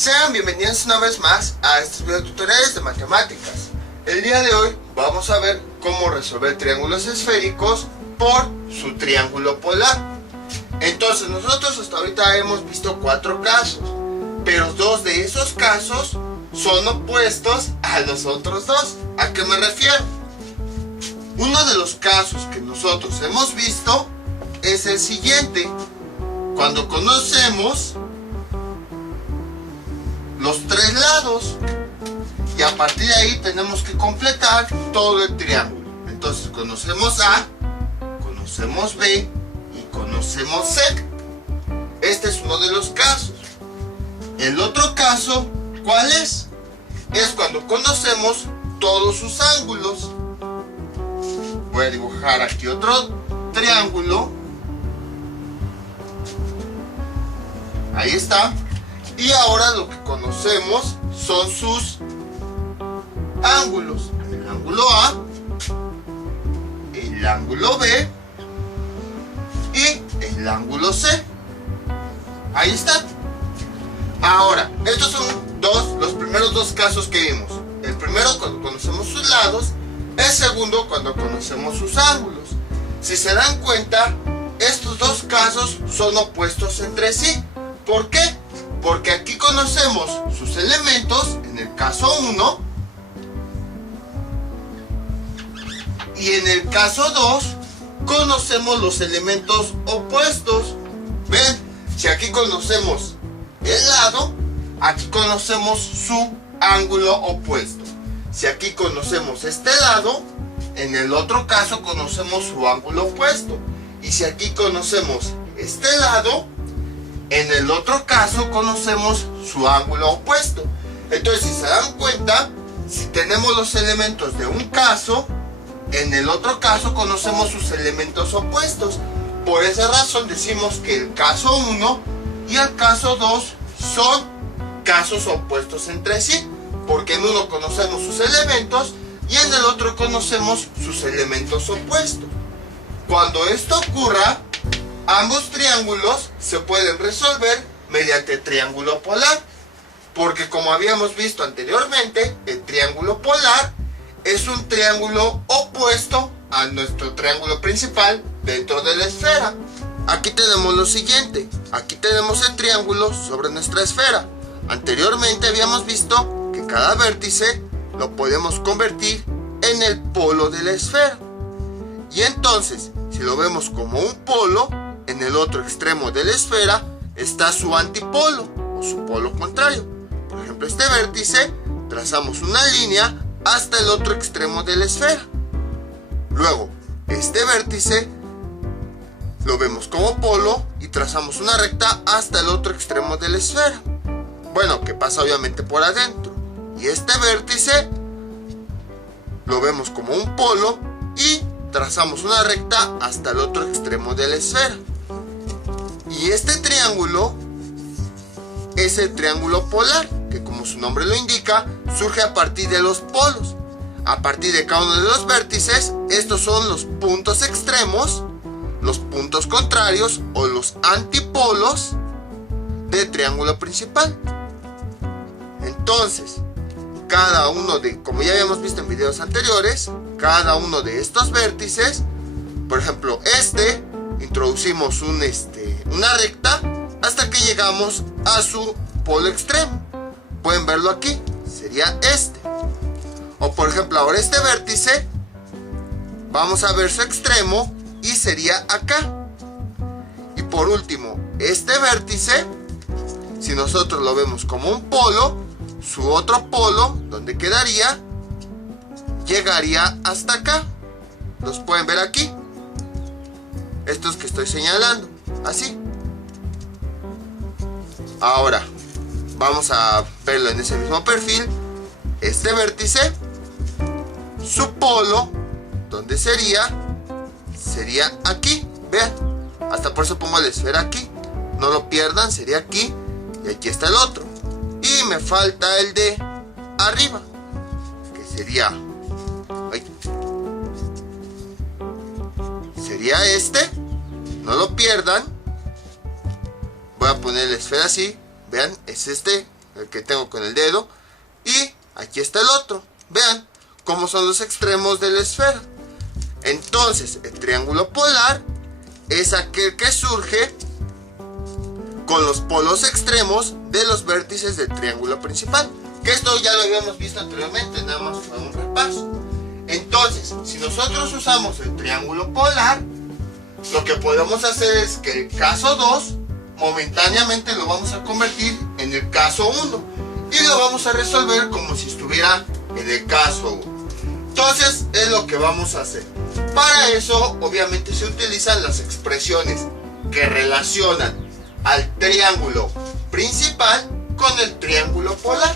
Sean bienvenidos una vez más a estos videotutoriales de matemáticas. El día de hoy vamos a ver cómo resolver triángulos esféricos por su triángulo polar. Entonces nosotros hasta ahorita hemos visto 4 casos, pero 2 de esos casos son opuestos a los otros 2. ¿A qué me refiero? Uno de los casos que nosotros hemos visto es el siguiente: cuando conocemos los 3 lados y a partir de ahí tenemos que completar todo el triángulo. Entonces conocemos A, conocemos B y conocemos C. Este es uno de los casos. El otro caso, ¿cuál es? Es cuando conocemos todos sus ángulos. Voy a dibujar aquí otro triángulo. Ahí está. Y ahora lo que conocemos son sus ángulos. El ángulo A, el ángulo B y el ángulo C. Ahí está. Ahora, estos son los primeros 2 casos que vimos. El primero cuando conocemos sus lados, el segundo cuando conocemos sus ángulos. Si se dan cuenta, estos 2 casos son opuestos entre sí. ¿Por qué? Porque aquí conocemos sus elementos en el caso 1 y en el caso 2 conocemos los elementos opuestos. ¿Ven? Si aquí conocemos el lado, aquí conocemos su ángulo opuesto. Si aquí conocemos este lado, en el otro caso conocemos su ángulo opuesto. Y si aquí conocemos este lado, en el otro caso conocemos su ángulo opuesto. Entonces, si se dan cuenta, si tenemos los elementos de un caso, en el otro caso conocemos sus elementos opuestos. Por esa razón decimos que el caso 1 y el caso 2 son casos opuestos entre sí, porque en uno conocemos sus elementos y en el otro conocemos sus elementos opuestos. Cuando esto ocurra, ambos triángulos se pueden resolver mediante triángulo polar, porque como habíamos visto anteriormente, el triángulo polar es un triángulo opuesto a nuestro triángulo principal dentro de la esfera. Aquí tenemos lo siguiente: aquí tenemos el triángulo sobre nuestra esfera. Anteriormente habíamos visto que cada vértice lo podemos convertir en el polo de la esfera. Y entonces, si lo vemos como un polo, en el otro extremo de la esfera está su antipolo o su polo contrario. Por ejemplo, este vértice, trazamos una línea hasta el otro extremo de la esfera. Luego, este vértice lo vemos como polo y trazamos una recta hasta el otro extremo de la esfera. Bueno, que pasa obviamente por adentro. Y este vértice lo vemos como un polo y trazamos una recta hasta el otro extremo de la esfera. Y este triángulo es el triángulo polar, que como su nombre lo indica, surge a partir de los polos. A partir de cada uno de los vértices, estos son los puntos extremos, los puntos contrarios o los antipolos del triángulo principal. Entonces, cada uno de, como ya habíamos visto en videos anteriores, cada uno de estos vértices, por ejemplo, introducimos una recta hasta que llegamos a su polo extremo. Pueden verlo aquí, sería este. O por ejemplo, ahora este vértice, vamos a ver su extremo y sería acá. Y por último, este vértice, si nosotros lo vemos como un polo, su otro polo, donde quedaría, llegaría hasta acá. Los pueden ver aquí, estos que estoy señalando, así. Ahora vamos a verlo en ese mismo perfil. Este vértice, su polo, ¿dónde sería? Sería aquí. Vean, hasta por eso pongo la esfera aquí, no lo pierdan, sería aquí. Y aquí está el otro. Y me falta el de arriba, que sería este. No lo pierdan. Voy a poner la esfera así. Vean, es el que tengo con el dedo, y aquí está el otro. Vean cómo son los extremos de la esfera. Entonces, el triángulo polar es aquel que surge con los polos extremos de los vértices del triángulo principal. Que esto ya lo habíamos visto anteriormente, nada más fue un repaso. Entonces, si nosotros usamos el triángulo polar, lo que podemos hacer es que el caso 2 momentáneamente lo vamos a convertir en el caso 1 y lo vamos a resolver como si estuviera en el caso 1. Entonces es lo que vamos a hacer. Para eso obviamente se utilizan las expresiones que relacionan al triángulo principal con el triángulo polar.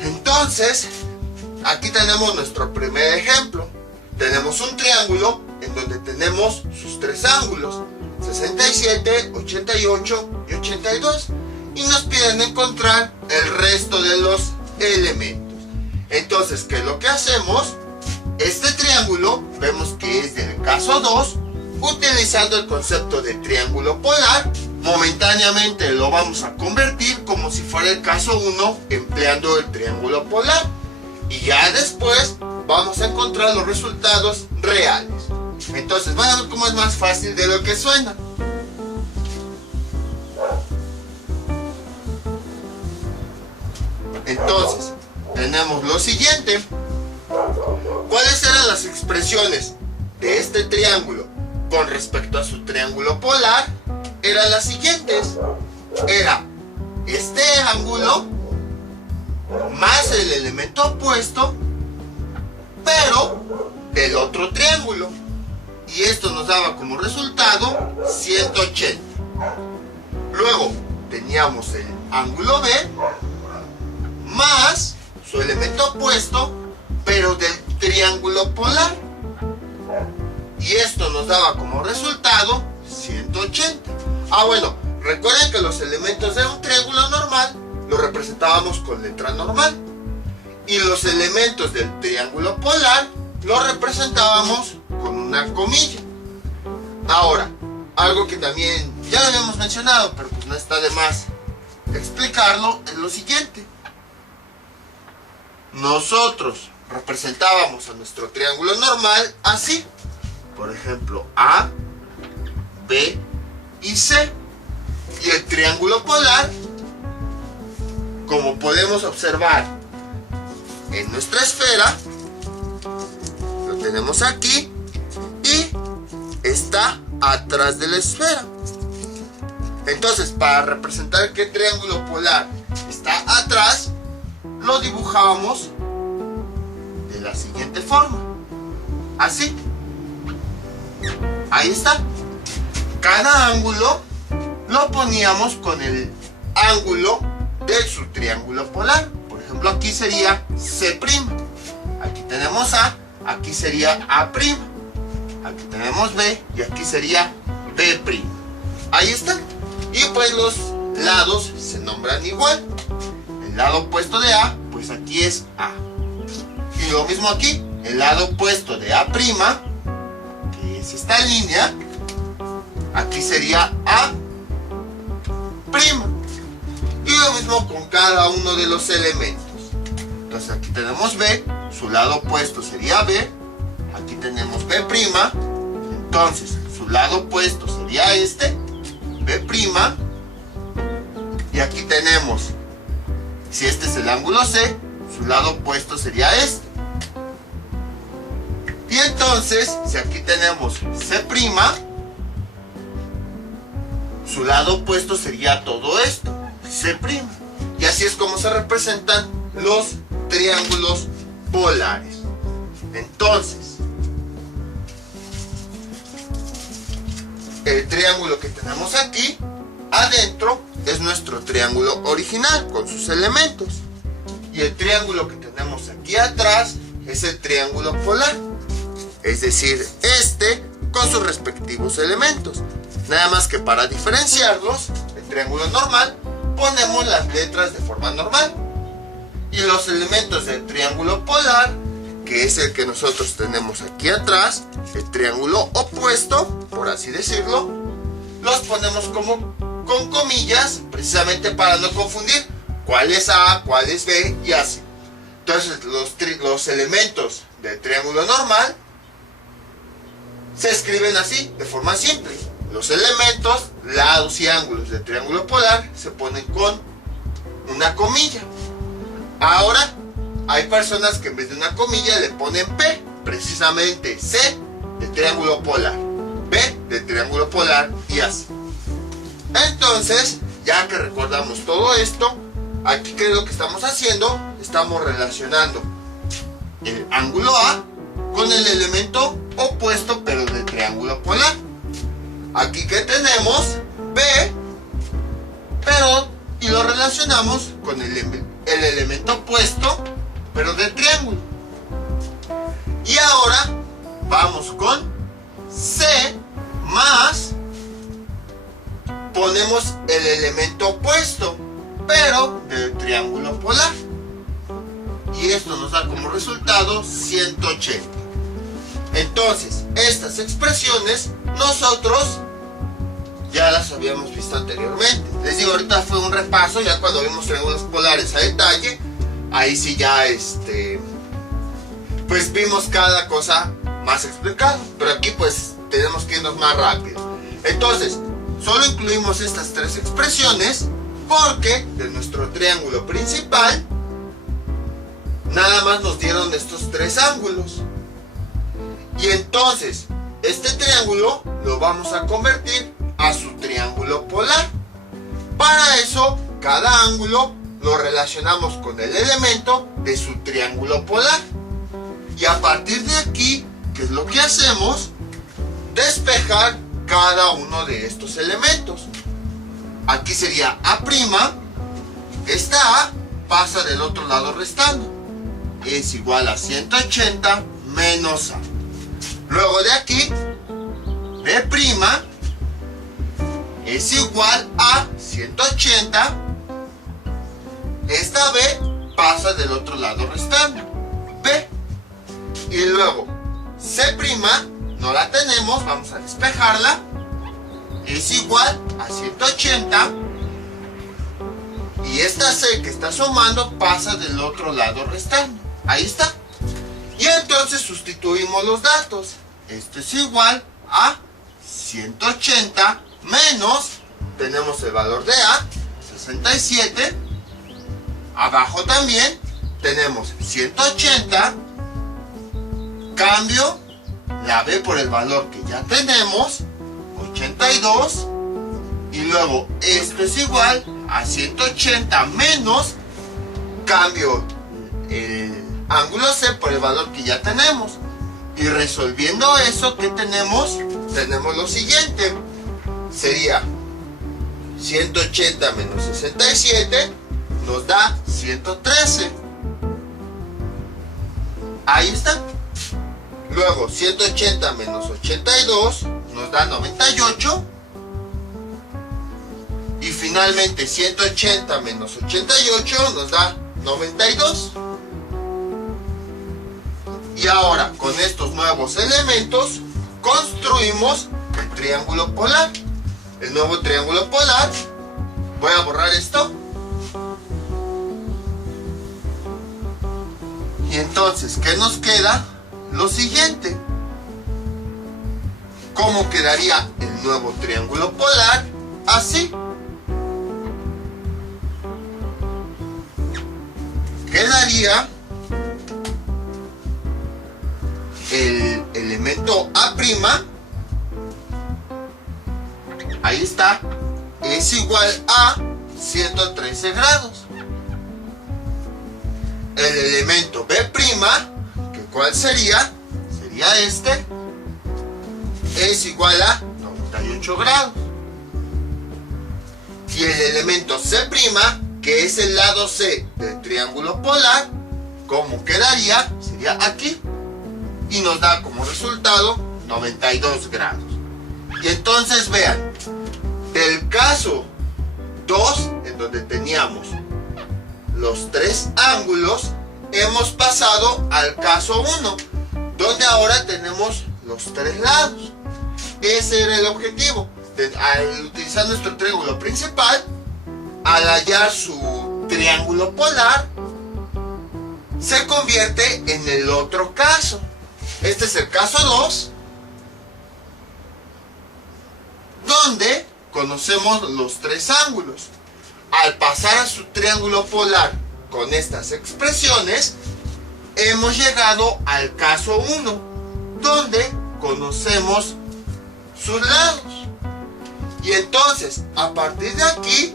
Entonces aquí tenemos nuestro primer ejemplo. Tenemos un triángulo en donde tenemos sus tres ángulos, 67, 88 y 82, y nos piden encontrar el resto de los elementos. Entonces, ¿qué es lo que hacemos? Este triángulo vemos que es del caso 2, utilizando el concepto de triángulo polar, momentáneamente lo vamos a convertir como si fuera el caso 1, empleando el triángulo polar, y ya después vamos a encontrar los resultados reales. Entonces van a ver cómo es más fácil de lo que suena. Entonces tenemos lo siguiente. ¿Cuáles eran las expresiones de este triángulo con respecto a su triángulo polar? Eran las siguientes. Era este ángulo más el elemento opuesto, pero del otro triángulo, y esto nos daba como resultado 180. Luego teníamos el ángulo B más su elemento opuesto, pero del triángulo polar, y esto nos daba como resultado 180. Bueno, recuerden que los elementos de un triángulo normal los representábamos con letra normal, y los elementos del triángulo polar los representábamos con una comilla. Ahora, algo que también ya lo habíamos mencionado, pero pues no está de más explicarlo, es lo siguiente. Nosotros representábamos a nuestro triángulo normal así. Por ejemplo, A, B y C. Y el triángulo polar, como podemos observar en nuestra esfera, lo tenemos aquí y está atrás de la esfera. Entonces, para representar que el triángulo polar está atrás, lo dibujábamos de la siguiente forma. Así. Ahí está. Cada ángulo lo poníamos con el ángulo de su triángulo polar. Por ejemplo, aquí sería C'. Aquí tenemos A. Aquí sería A'. Aquí tenemos B. Y aquí sería B'. Ahí está. Y pues los lados se nombran igual. El lado opuesto de A, pues aquí es A. Y lo mismo aquí. El lado opuesto de A', que es esta línea, aquí sería A'. Y lo mismo con cada uno de los elementos. Entonces aquí tenemos B, su lado opuesto sería B. Aquí tenemos B', entonces su lado opuesto sería este, B'. Y aquí tenemos, si este es el ángulo C, su lado opuesto sería este. Y entonces, si aquí tenemos C', su lado opuesto sería todo esto, C'. Y así es como se representan los triángulos polares. Entonces, el triángulo que tenemos aquí adentro es nuestro triángulo original con sus elementos, y el triángulo que tenemos aquí atrás es el triángulo polar, es decir, este con sus respectivos elementos. Nada más que para diferenciarlos, el triángulo normal, ponemos las letras de forma normal, y los elementos del triángulo polar, que es el que nosotros tenemos aquí atrás, el triángulo opuesto, por así decirlo, los ponemos con comillas, precisamente para no confundir cuál es A, cuál es B y así. Entonces los elementos del triángulo normal se escriben así, de forma simple. Los elementos, lados y ángulos del triángulo polar se ponen con una comilla. Ahora, hay personas que en vez de una comilla le ponen P, precisamente C de triángulo polar, B de triángulo polar y así. Entonces, ya que recordamos todo esto, aquí ¿qué es lo que estamos haciendo? Estamos relacionando el ángulo A con el elemento opuesto pero del triángulo polar. Aquí que tenemos B, pero y lo relacionamos con el elemento opuesto pero del triángulo. Y ahora vamos con C más, ponemos el elemento opuesto pero del triángulo polar, y esto nos da como resultado 180. Entonces, estas expresiones nosotros ya las habíamos visto anteriormente. Les digo, ahorita fue un repaso, ya cuando vimos triángulos polares a detalle, ahí sí ya pues vimos cada cosa más explicada, pero aquí pues tenemos que irnos más rápido. Entonces, solo incluimos estas tres expresiones porque de nuestro triángulo principal nada más nos dieron estos tres ángulos. Y entonces, este triángulo lo vamos a convertir a su triángulo polar. Para eso, cada ángulo lo relacionamos con el elemento de su triángulo polar. Y a partir de aquí, ¿qué es lo que hacemos? Despejar cada uno de estos elementos. Aquí sería A', esta A pasa del otro lado restando. Es igual a 180 menos A. Luego de aquí, B' es igual a 180. Esta B pasa del otro lado restando. B. Y luego, C' no la tenemos, vamos a despejarla. Es igual a 180. Y esta C que está sumando pasa del otro lado restando. Ahí está. Y entonces sustituimos los datos. Esto es igual a 180 menos, tenemos el valor de A, 67. Abajo también tenemos 180. Cambio la B por el valor que ya tenemos, 82. Y luego esto es igual a 180 menos, cambio el ángulo C por el valor que ya tenemos. Y resolviendo eso, ¿qué tenemos? Tenemos lo siguiente. Sería 180 menos 67 nos da 113. Ahí está. Luego 180 menos 82 nos da 98. Y finalmente 180 menos 88 nos da 92. Y ahora con estos nuevos elementos construimos el triángulo polar. El nuevo triángulo polar. Voy a borrar esto. Y entonces, ¿qué nos queda? Lo siguiente. ¿Cómo quedaría el nuevo triángulo polar? Así. Quedaría el elemento A', ahí está, es igual a 113 grados. El elemento B', que ¿cuál sería? Sería este, es igual a 98 grados. Y el elemento C', que es el lado C del triángulo polar, ¿cómo quedaría? Sería aquí. Y nos da como resultado 92 grados. Y entonces vean, del caso 2, en donde teníamos los tres ángulos, hemos pasado al caso 1, donde ahora tenemos los tres lados. Ese era el objetivo, al utilizar nuestro triángulo principal, al hallar su triángulo polar, se convierte en el otro caso. Este es el caso 2, donde conocemos los tres ángulos. Al pasar a su triángulo polar con estas expresiones, hemos llegado al caso 1, donde conocemos sus lados. Y entonces, a partir de aquí,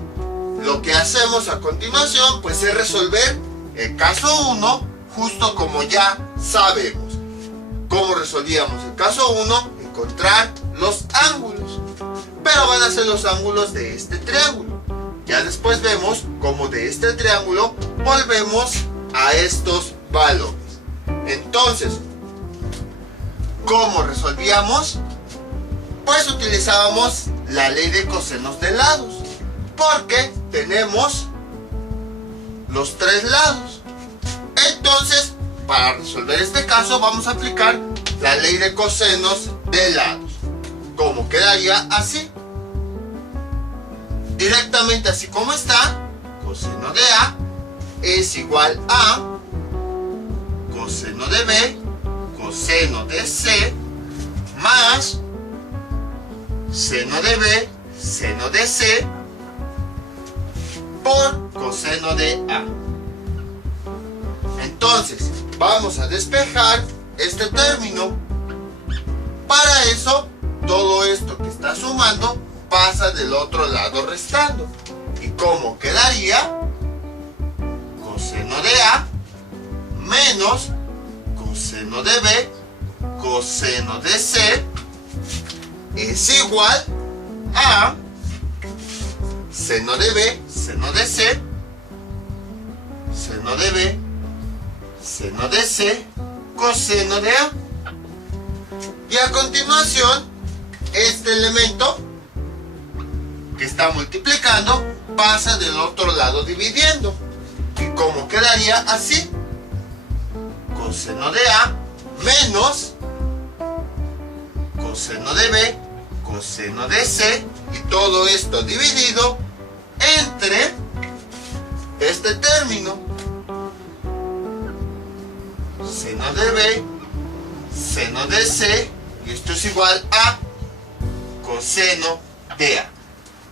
lo que hacemos a continuación, pues es resolver el caso 1, justo como ya sabemos. ¿Cómo resolvíamos el caso 1? Encontrar los ángulos. Pero van a ser los ángulos de este triángulo. Ya después vemos cómo de este triángulo volvemos a estos valores. Entonces, ¿cómo resolvíamos? Pues utilizábamos la ley de cosenos de lados, porque tenemos los tres lados. Entonces, para resolver este caso vamos a aplicar la ley de cosenos de lados. ¿Cómo quedaría? Así. Directamente así como está, coseno de A es igual a coseno de B, coseno de C, más seno de B, seno de C, por coseno de A. Entonces, vamos a despejar este término. Para eso, todo esto que está sumando pasa del otro lado restando. ¿Y cómo quedaría? Coseno de A menos coseno de B, coseno de C es igual a seno de B, seno de C, seno de B, seno de C, coseno de A. Y a continuación, este elemento que está multiplicando pasa del otro lado dividiendo. ¿Y cómo quedaría? Así. Coseno de A menos coseno de B, coseno de C, y todo esto dividido entre este término. Seno de B, seno de C, y esto es igual a coseno de A.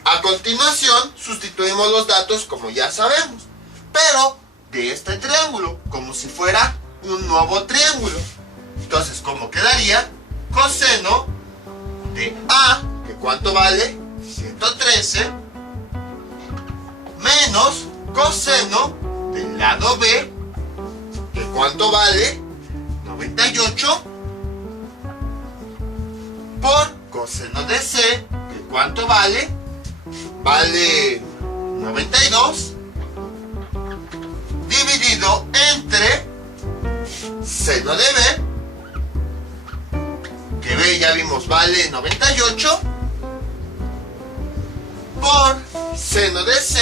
A continuación, sustituimos los datos como ya sabemos, pero de este triángulo, como si fuera un nuevo triángulo. Entonces, ¿cómo quedaría? Coseno de A, que ¿cuánto vale? 113, menos coseno del lado B, que ¿cuánto vale? 98, por coseno de C, que ¿cuánto vale? Vale 92, dividido entre seno de B, que B ya vimos vale 98, por seno de C,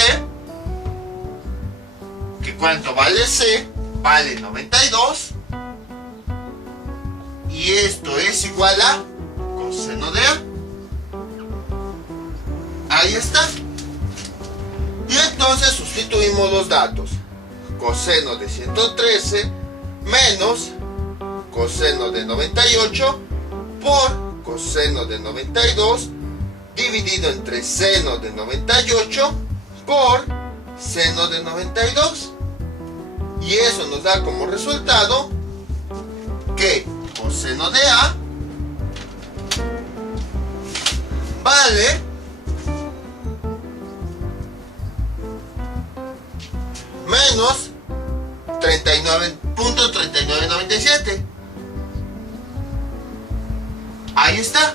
que ¿cuánto vale C? Vale 92, y esto es igual a coseno de A. Ahí está. Y entonces sustituimos los datos. Coseno de 113 menos coseno de 98 por coseno de 92 dividido entre seno de 98 por seno de 92. Y eso nos da como resultado que coseno de A vale menos 39.3997. Ahí está.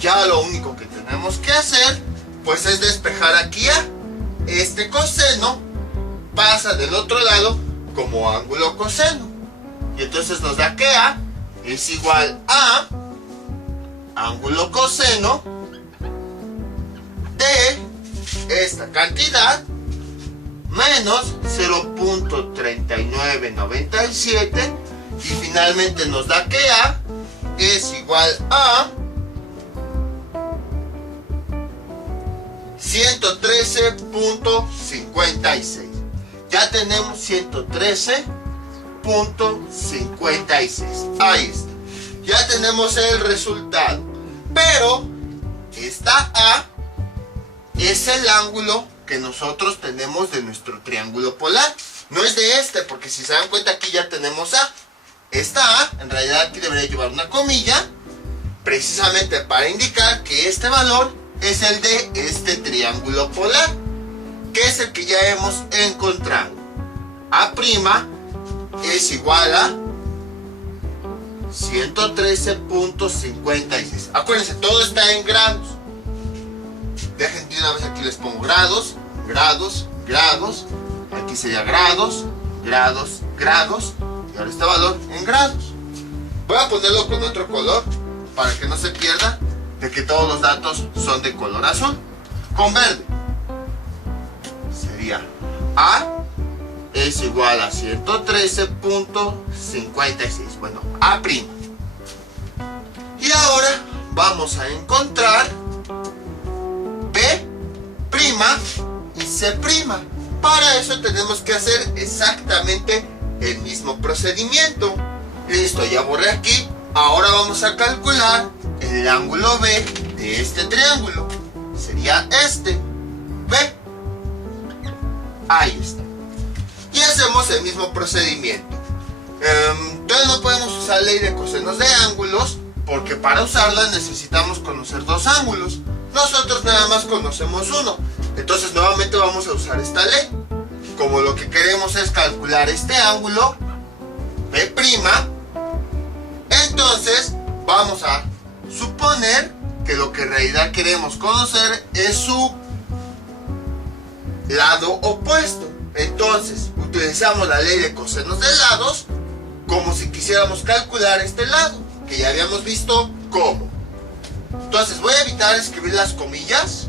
Ya lo único que tenemos que hacer pues es despejar aquí A. Este coseno pasa del otro lado como ángulo coseno, y entonces nos da que A es igual a ángulo coseno de esta cantidad menos 0.3997, y finalmente nos da que A es igual a 113.56. Ya tenemos 113.56. Ahí está. Ya tenemos el resultado. Pero esta A es el ángulo que nosotros tenemos de nuestro triángulo polar. No es de este, porque si se dan cuenta aquí ya tenemos A. Esta A, en realidad aquí debería llevar una comilla, precisamente para indicar que este valor es el de este triángulo polar, que es el que ya hemos encontrado. A' es igual a 113.56. Acuérdense, todo está en grados. Dejen de una vez, aquí les pongo grados, grados, grados. Aquí sería grados, grados, grados. Y ahora este valor en grados. Voy a ponerlo con otro color para que no se pierda de que todos los datos son de color azul. Con verde sería A es igual a 113.56. Bueno, A'. Y ahora vamos a encontrar B' y C'. Para eso tenemos que hacer exactamente el mismo procedimiento. Listo, ya borré aquí. Ahora vamos a calcular el ángulo B de este triángulo. Sería este, B. Ahí está. Y hacemos el mismo procedimiento. Entonces no podemos usar ley de cosenos de ángulos, porque para usarla necesitamos conocer dos ángulos. Nosotros nada más conocemos uno. Entonces nuevamente vamos a usar esta ley. Como lo que queremos es calcular este ángulo, B', entonces vamos a suponer que lo que en realidad queremos conocer es su lado opuesto. Entonces utilizamos la ley de cosenos de lados como si quisiéramos calcular este lado, que ya habíamos visto cómo. Entonces voy a evitar escribir las comillas,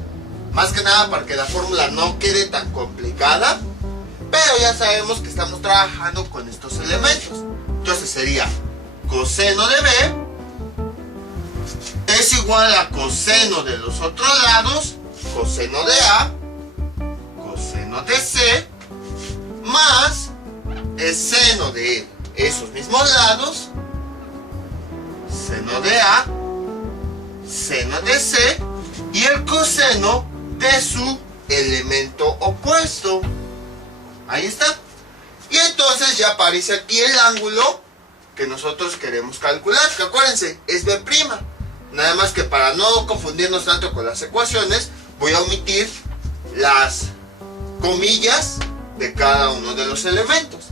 más que nada para que la fórmula no quede tan complicada, pero ya sabemos que estamos trabajando con estos elementos. Entonces sería coseno de B es igual a coseno de los otros lados, coseno de A, coseno de C, más el seno de esos mismos lados, seno de A, seno de C, y el coseno de su elemento opuesto. Ahí está. Y entonces ya aparece aquí el ángulo que nosotros queremos calcular, que acuérdense, es B'. Nada más que para no confundirnos tanto con las ecuaciones, voy a omitir las comillas de cada uno de los elementos.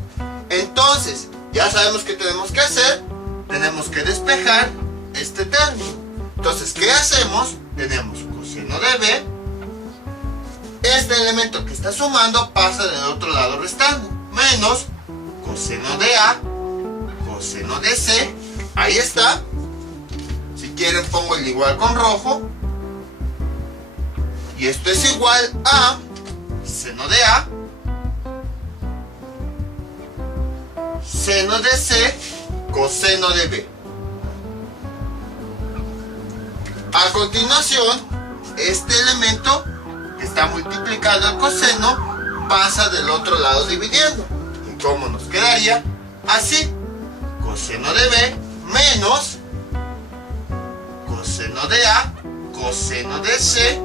Entonces, ya sabemos qué tenemos que hacer. Tenemos que despejar este término. Entonces, ¿qué hacemos? Tenemos coseno de B. Este elemento que está sumando pasa del otro lado restando. Menos coseno de A, coseno de C. Ahí está. Si quieren pongo el igual con rojo. Y esto es igual a seno de A, seno de C, coseno de B. A continuación, este elemento que está multiplicando el coseno pasa del otro lado dividiendo. ¿Y cómo nos quedaría? Así. Coseno de B menos coseno de A, coseno de C.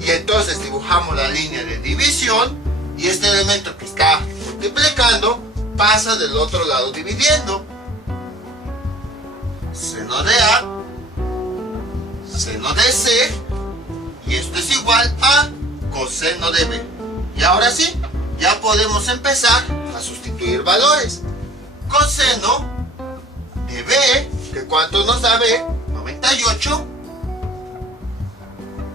Y entonces dibujamos la línea de división y este elemento que está multiplicando pasa del otro lado dividiendo. Seno de A, seno de C, y esto es igual a coseno de B. Y ahora sí, ya podemos empezar a sustituir valores. Coseno de B, que ¿cuánto nos da B? 98,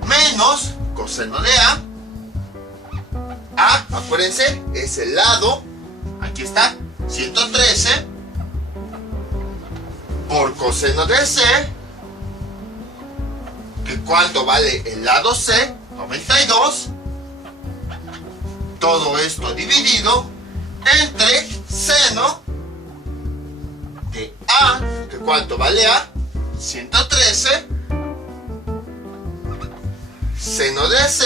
menos coseno de A, acuérdense, es el lado, aquí está, 113, por coseno de C, que ¿cuánto vale el lado C? 92, todo esto dividido entre seno de A, que ¿cuánto vale A? 113, seno de C,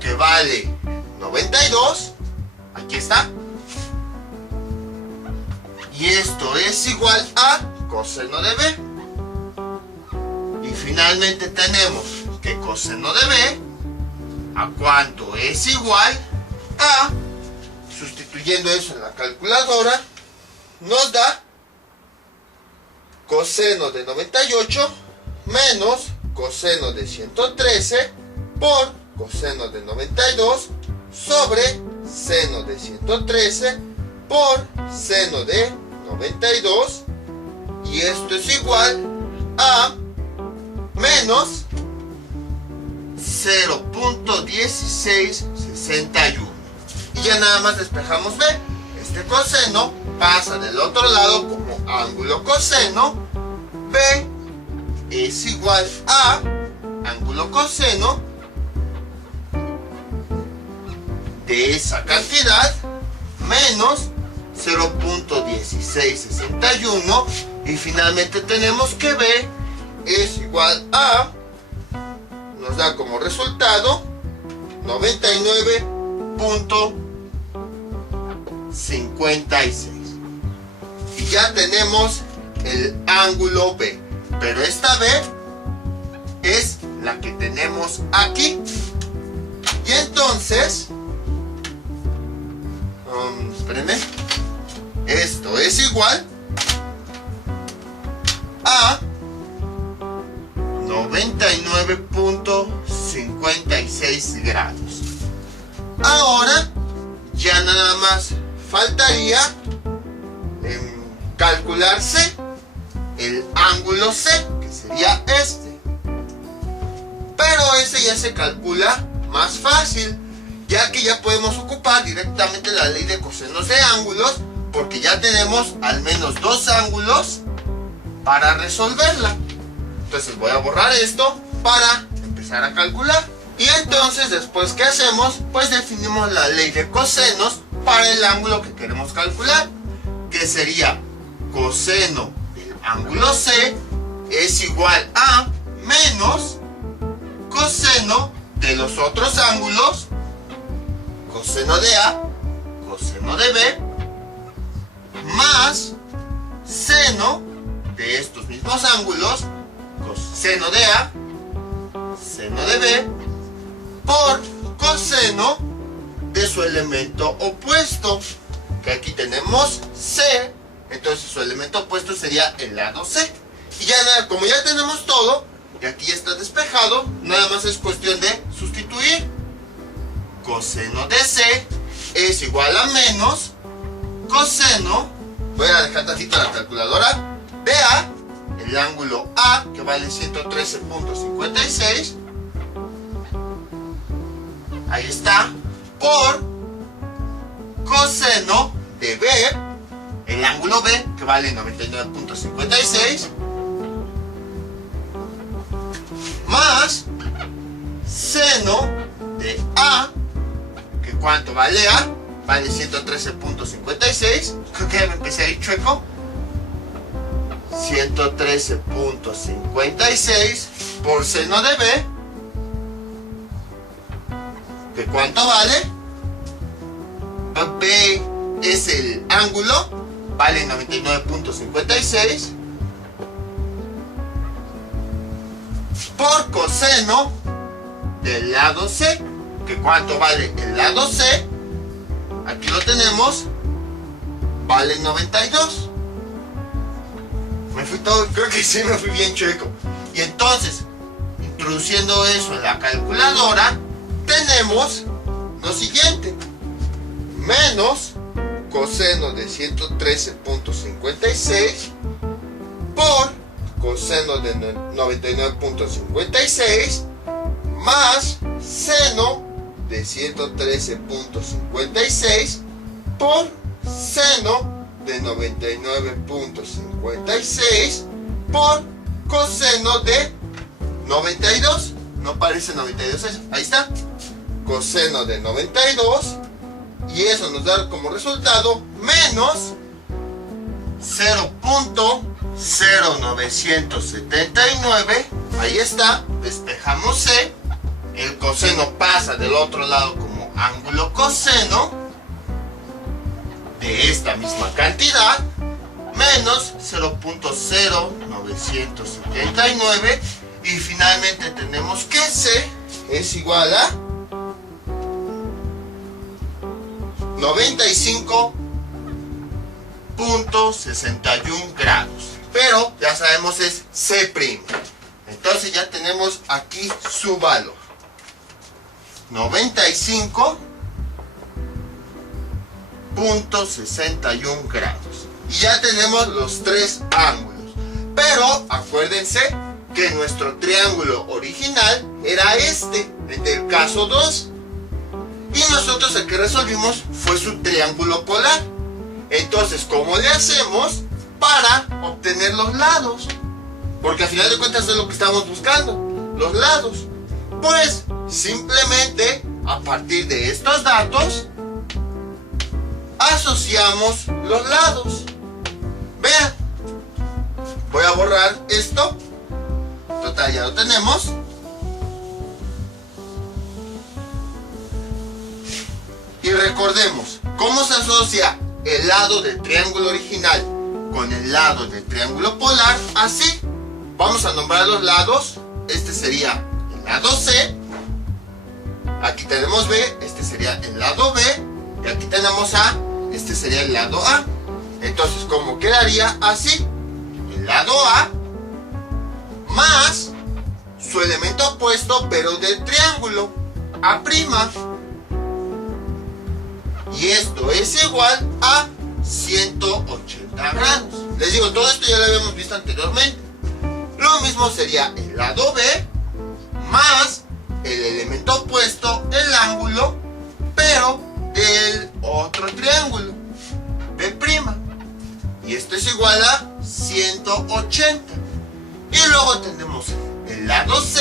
que vale 92. Aquí está. Y esto es igual a coseno de B. Y finalmente tenemos que coseno de B, ¿a cuánto es igual a? Sustituyendo eso en la calculadora, nos da coseno de 98 menos coseno de 113 por coseno de 92 sobre seno de 113 por seno de 92, y esto es igual a menos 0.1661. Y ya nada más despejamos B. Este coseno pasa del otro lado como ángulo coseno. B es igual a ángulo coseno de esa cantidad menos 0.1661, y finalmente tenemos que B es igual a, nos da como resultado 99.56, y ya tenemos el ángulo B, pero esta B es la que tenemos aquí. Y entonces espérenme, esto es igual a 99.56 grados. Ahora ya nada más faltaría calcular C, el ángulo C, que sería este. Pero ese ya se calcula más fácil, ya que ya podemos ocupar directamente la ley de cosenos de ángulos, porque ya tenemos al menos dos ángulos para resolverla. Entonces voy a borrar esto para empezar a calcular. Y entonces después, ¿qué hacemos? Pues definimos la ley de cosenos para el ángulo que queremos calcular, que sería coseno del ángulo C es igual a menos coseno de los otros ángulos, coseno de A, coseno de B, más seno de estos mismos ángulos, coseno de A, seno de B, por coseno de su elemento opuesto, que aquí tenemos C, entonces su elemento opuesto sería el lado C. Y ya nada, como ya tenemos todo, y aquí ya está despejado, nada más es cuestión de sustituir. Coseno de C es igual a menos coseno, voy a dejar tantito la calculadora, de A, el ángulo A, que vale 113.56, ahí está, por coseno de B, el ángulo B, que vale 99.56, más seno de A, que ¿cuánto vale A? Vale 113.56, creo que ya me empecé a ir chueco, 113.56 por seno de B, que ¿cuánto vale? B es el ángulo, vale 99.56 por coseno del lado C, que ¿cuánto vale el lado C? Aquí lo tenemos, vale 92. Me fui todo, creo que sí me fui bien chueco. Y entonces, introduciendo eso en la calculadora, tenemos lo siguiente: menos coseno de 113.56 por coseno de 99.56 más seno de 113.56 por seno de 99.56 por coseno de 92. No parece 92 eso, ahí está, coseno de 92, y eso nos da como resultado menos 0.0979 Ahí está, despejamos C. El coseno pasa del otro lado como ángulo coseno de esta misma cantidad, menos 0.0979, y finalmente tenemos que C es igual a 95.61 grados. Pero ya sabemos es C'. Entonces ya tenemos aquí su valor. 95.61 grados. Y ya tenemos los tres ángulos. Pero acuérdense que nuestro triángulo original era este, el del caso 2. Y nosotros el que resolvimos fue su triángulo polar. Entonces, ¿cómo le hacemos para obtener los lados? Porque al final de cuentas es lo que estamos buscando, los lados. Pues simplemente a partir de estos datos asociamos los lados. Vean, voy a borrar esto. Total, ya lo tenemos. Y recordemos, ¿cómo se asocia el lado del triángulo original con el lado del triángulo polar? Así. Vamos a nombrar los lados. Este sería el lado C. Aquí tenemos B. Este sería el lado B. Y aquí tenemos A. Este sería el lado A. Entonces, ¿cómo quedaría? Así. El lado A más su elemento opuesto, pero del triángulo, A'. Y esto es igual a 180 grados. Les digo, todo esto ya lo habíamos visto anteriormente. Lo mismo sería el lado B más el elemento opuesto, el ángulo, pero del otro triángulo, B'. Y esto es igual a 180. Y luego tenemos el lado C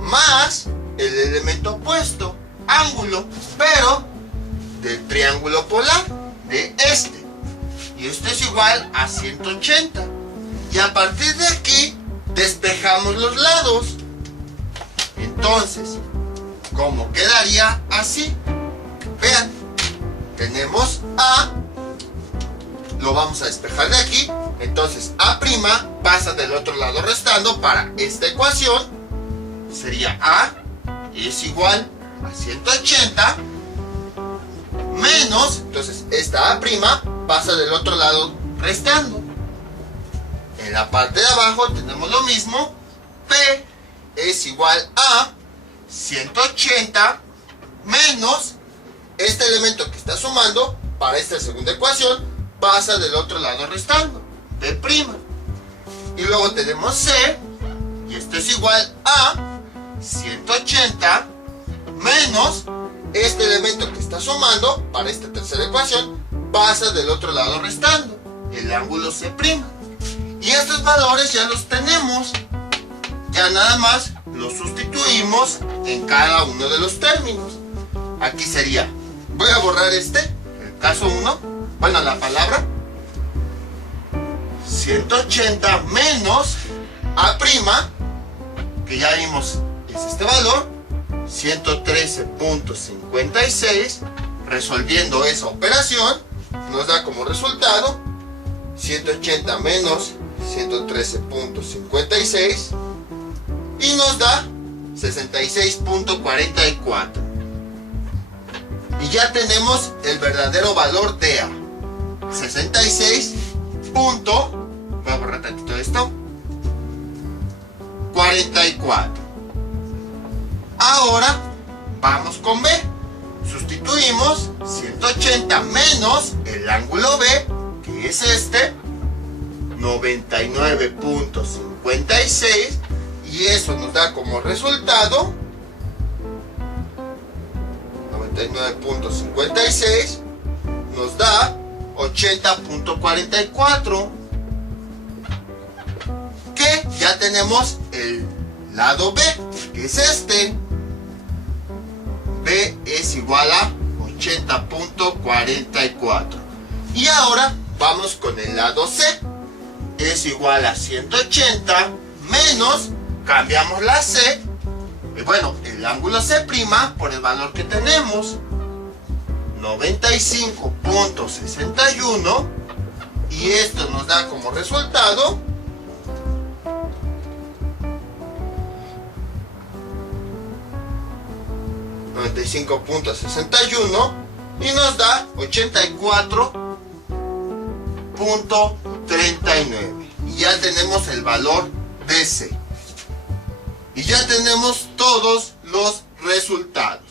más el elemento opuesto, ángulo, pero del triángulo polar, de este. Y esto es igual a 180. Y a partir de aquí despejamos los lados. Entonces, ¿cómo quedaría? Así. Vean, tenemos A, lo vamos a despejar de aquí. Entonces A' pasa del otro lado restando para esta ecuación. Sería A es igual a 180 menos, entonces esta A' pasa del otro lado restando. En la parte de abajo tenemos lo mismo. P es igual a 180 menos este elemento que está sumando para esta segunda ecuación, pasa del otro lado restando, B'. Y luego tenemos C, y esto es igual a 180 menos este elemento que está sumando para esta tercera ecuación, pasa del otro lado restando, el ángulo C'. Y estos valores ya los tenemos. Ya nada más los sustituimos en cada uno de los términos. Aquí sería, voy a borrar el caso 1, bueno, la palabra 180 menos A', que ya vimos es este valor, 113.56. Resolviendo esa operación nos da como resultado 180 menos 113.56 y nos da 66.44. Y ya tenemos el verdadero valor de A. 66. Voy a borrar tantito esto. 44. Ahora vamos con B. Sustituimos 180 menos el ángulo B, que es este, 99.56, y eso nos da como resultado 99.56 nos da 80.44, que ya tenemos el lado B, que es este. B es igual a 80.44. Y ahora vamos con el lado C. Es igual a 180 menos cambiamos la C, y bueno, el ángulo C' por el valor que tenemos, 95.61, y esto nos da como resultado 95.61 y nos da 84.39, y ya tenemos el valor de C. Y ya tenemos todos los resultados.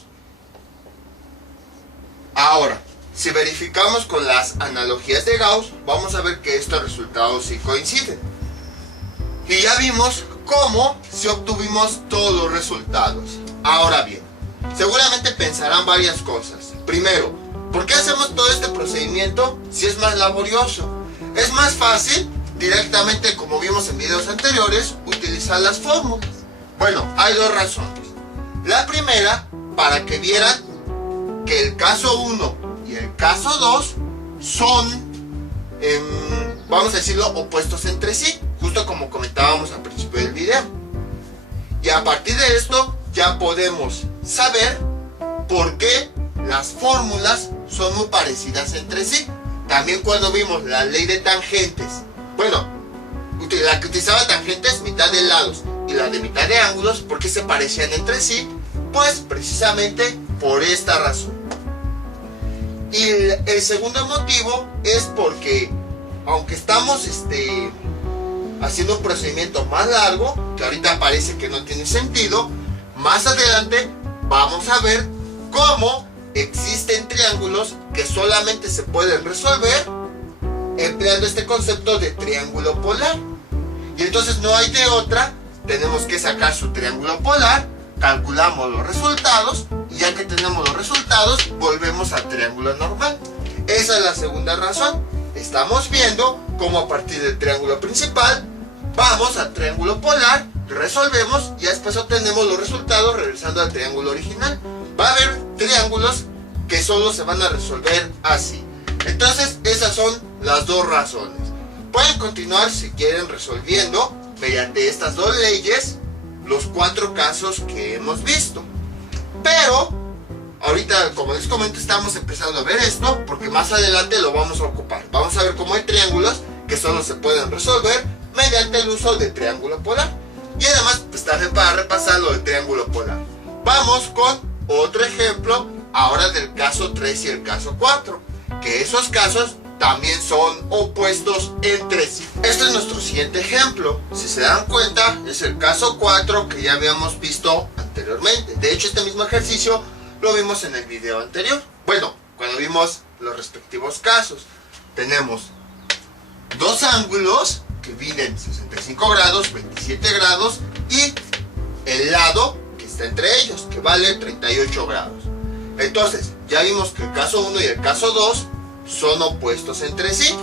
Ahora, si verificamos con las analogías de Gauss, vamos a ver que estos resultados sí coinciden. Y ya vimos cómo si obtuvimos todos los resultados. Ahora bien, seguramente pensarán varias cosas. Primero, ¿por qué hacemos todo este procedimiento si es más laborioso? Es más fácil, directamente como vimos en videos anteriores, utilizar las fórmulas. Bueno, hay dos razones. La primera, para que vieran que el caso 1 y el caso 2 son, vamos a decirlo, opuestos entre sí, justo como comentábamos al principio del video. Y a partir de esto ya podemos saber por qué las fórmulas son muy parecidas entre sí. También cuando vimos la ley de tangentes, bueno, la que utilizaba tangentes mitad de lados y la de mitad de ángulos, ¿por qué se parecían entre sí? Pues precisamente por esta razón. Y el segundo motivo es porque, aunque estamos haciendo un procedimiento más largo, que ahorita parece que no tiene sentido, más adelante vamos a ver cómo existen triángulos que solamente se pueden resolver empleando este concepto de triángulo polar. Y entonces no hay de otra, tenemos que sacar su triángulo polar, calculamos los resultados, y ya que tenemos los resultados, volvemos al triángulo normal. Esa es la segunda razón. Estamos viendo cómo a partir del triángulo principal, vamos al triángulo polar, resolvemos, y después obtenemos los resultados regresando al triángulo original. Va a haber triángulos que solo se van a resolver así. Entonces, esas son las dos razones. Pueden continuar si quieren resolviendo mediante estas dos leyes los 4 casos que hemos visto. Pero ahorita, como les comento, estamos empezando a ver esto porque más adelante lo vamos a ocupar. Vamos a ver cómo hay triángulos que solo se pueden resolver mediante el uso del triángulo polar. Y además, pues también para repasar lo del triángulo polar. Vamos con otro ejemplo ahora del caso 3 y el caso 4, que esos casos también son opuestos entre sí. Este es nuestro siguiente ejemplo. Si se dan cuenta, es el caso 4 que ya habíamos visto anteriormente. De hecho, este mismo ejercicio lo vimos en el video anterior. Bueno, cuando vimos los respectivos casos, tenemos dos ángulos que miden 65 grados, 27 grados y el lado que está entre ellos, que vale 38 grados. Entonces, ya vimos que el caso 1 y el caso 2 son opuestos entre sí.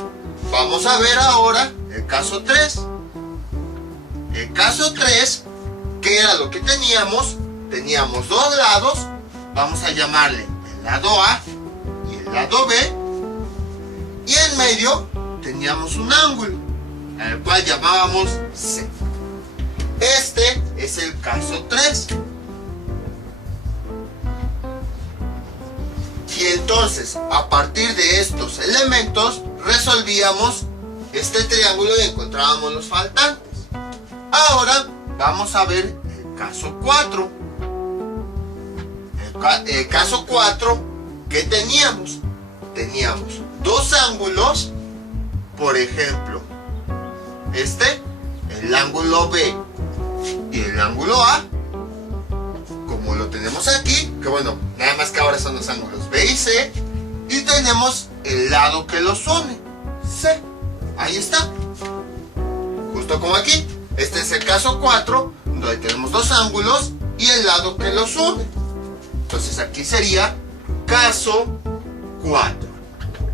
Vamos a ver ahora el caso 3. El caso 3, ¿qué era lo que teníamos? Teníamos dos lados, vamos a llamarle el lado A y el lado B, y en medio teníamos un ángulo, al cual llamábamos C. Este es el caso 3. Y entonces, a partir de estos elementos, resolvíamos este triángulo y encontrábamos los faltantes. Ahora vamos a ver el caso 4. El caso 4, ¿qué teníamos? Teníamos dos ángulos, por ejemplo, el ángulo B y el ángulo A, como lo tenemos aquí, que bueno, nada más que ahora son los ángulos B y C, y tenemos el lado que los une, C. Ahí está, justo como aquí. Este es el caso 4, donde tenemos dos ángulos y el lado que los une. Entonces aquí sería caso 4.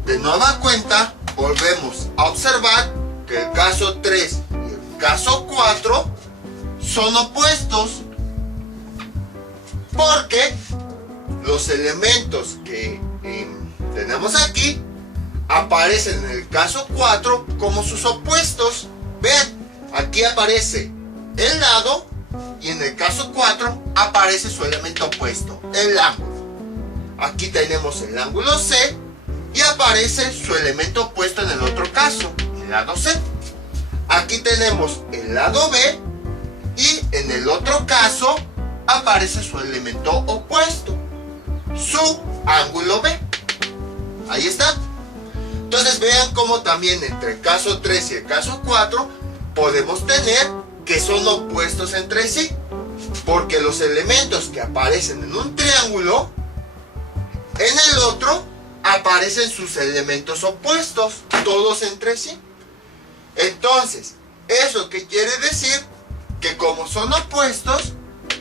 De nueva cuenta, volvemos a observar que el caso 3 y el caso 4 son opuestos, porque los elementos que tenemos aquí aparecen en el caso 4 como sus opuestos. Vean, aquí aparece el lado y en el caso 4 aparece su elemento opuesto, el ángulo. Aquí tenemos el ángulo C y aparece su elemento opuesto en el otro caso, el lado C. Aquí tenemos el lado B y en el otro caso aparece su elemento opuesto, su ángulo B. Ahí está. Entonces vean cómo también entre el caso 3 y el caso 4 podemos tener que son opuestos entre sí, porque los elementos que aparecen en un triángulo, en el otro aparecen sus elementos opuestos, todos entre sí. Entonces, ¿eso qué quiere decir? Que como son opuestos,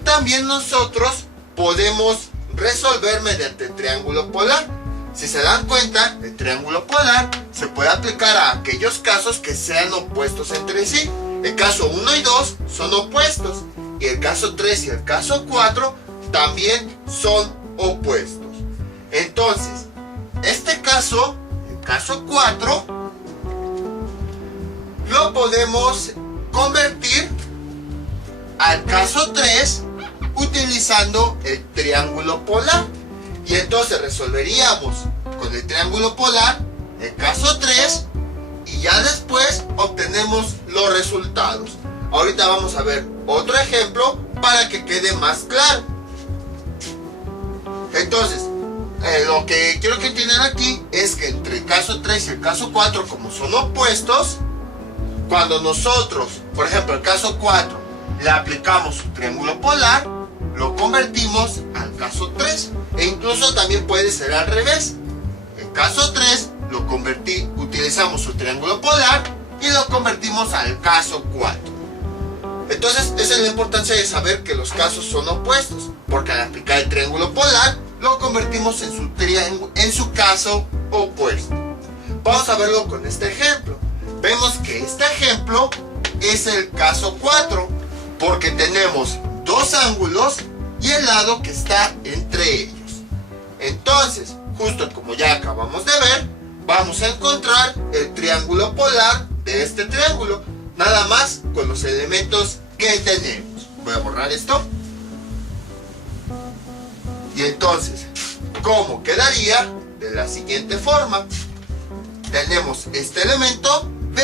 también nosotros podemos resolver mediante el triángulo polar. Si se dan cuenta, el triángulo polar se puede aplicar a aquellos casos que sean opuestos entre sí. El caso 1 y 2 son opuestos, y el caso 3 y el caso 4 también son opuestos. Entonces, este caso, el caso 4, lo podemos convertir al caso 3 utilizando el triángulo polar. Y entonces resolveríamos con el triángulo polar el caso 3 y ya después obtenemos los resultados. Ahorita vamos a ver otro ejemplo para que quede más claro. Entonces, lo que quiero que entiendan aquí es que entre el caso 3 y el caso 4, como son opuestos, cuando nosotros, por ejemplo, el caso 4, le aplicamos su triángulo polar, lo convertimos al caso 3. E incluso también puede ser al revés. El caso 3 utilizamos su triángulo polar y lo convertimos al caso 4. Entonces, esa es la importancia de saber que los casos son opuestos, porque al aplicar el triángulo polar, lo convertimos en su caso opuesto. Vamos a verlo con este ejemplo. Vemos que este ejemplo es el caso 4, porque tenemos dos ángulos y el lado que está entre ellos. Entonces, justo como ya acabamos de ver, vamos a encontrar el triángulo polar de este triángulo, nada más con los elementos que tenemos. Voy a borrar esto. Y entonces, ¿cómo quedaría? De la siguiente forma. Tenemos este elemento B